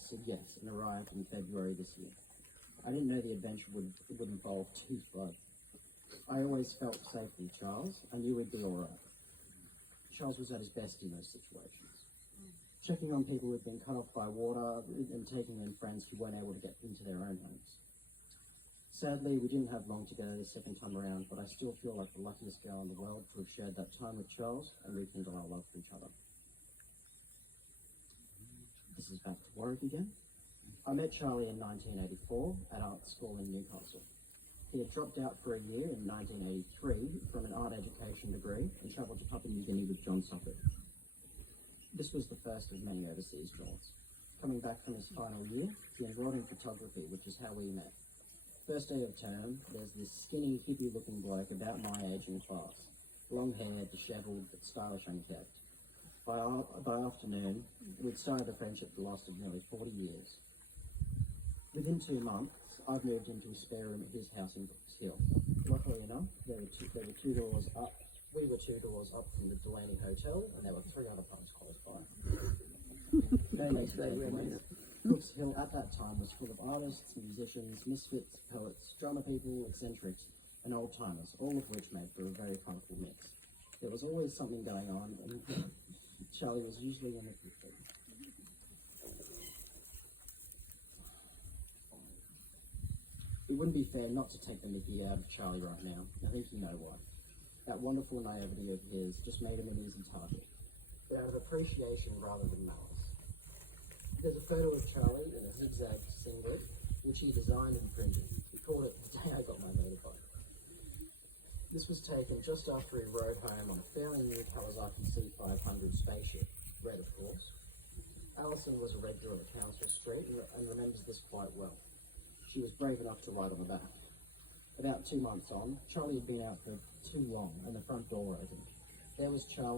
said yes and arrived in February this year. I didn't know the adventure would involve tooth blood. I always felt safe with Charles. I knew we'd be alright. Charles was at his best in those situations. Checking on people who'd been cut off by water and taking in friends who weren't able to get into their own homes. Sadly, we didn't have long to go the second time around, but I still feel like the luckiest girl in the world to have shared that time with Charles and rekindle our love for each other. This is back to Warwick again. I met Charlie in 1984 at art school in Newcastle. He had dropped out for a year in 1983 from an art education degree and travelled to Papua New Guinea with John Suffolk. This was the first of many overseas draws. Coming back from his final year, he enrolled in photography, which is how we met. First day of term, there's this skinny, hippie-looking bloke about my age in class. Long hair, dishevelled, but stylish and kept. By afternoon, we'd started a friendship that lasted nearly 40 years. Within 2 months, I'd moved into a spare room at his house in Brooks Hill. Luckily enough, there were two doors up. We were 2 doors up from the Delaney Hotel, and there were 3 other pubs close by. No need to take away. Brooks Hill at that time was full of artists, musicians, misfits, poets, drama people, eccentrics, and old-timers, all of which made for a very colourful mix. There was always something going on, and Charlie was usually in the picture. It wouldn't be fair not to take the mickey out of Charlie right now. I think you know why. That wonderful naivety of his just made him an easy target, but out of appreciation rather than malice. There's a photo of Charlie in a zigzag singlet, which he designed and printed. He called it "The Day I Got My Motorbike." This was taken just after he rode home on a fairly new Kawasaki C500 spaceship, red of course. Alison was a regular at Council Street and remembers this quite well. She was brave enough to ride on the back. About 2 months on, Charlie had been out for too long and the front door opened. There was Charlie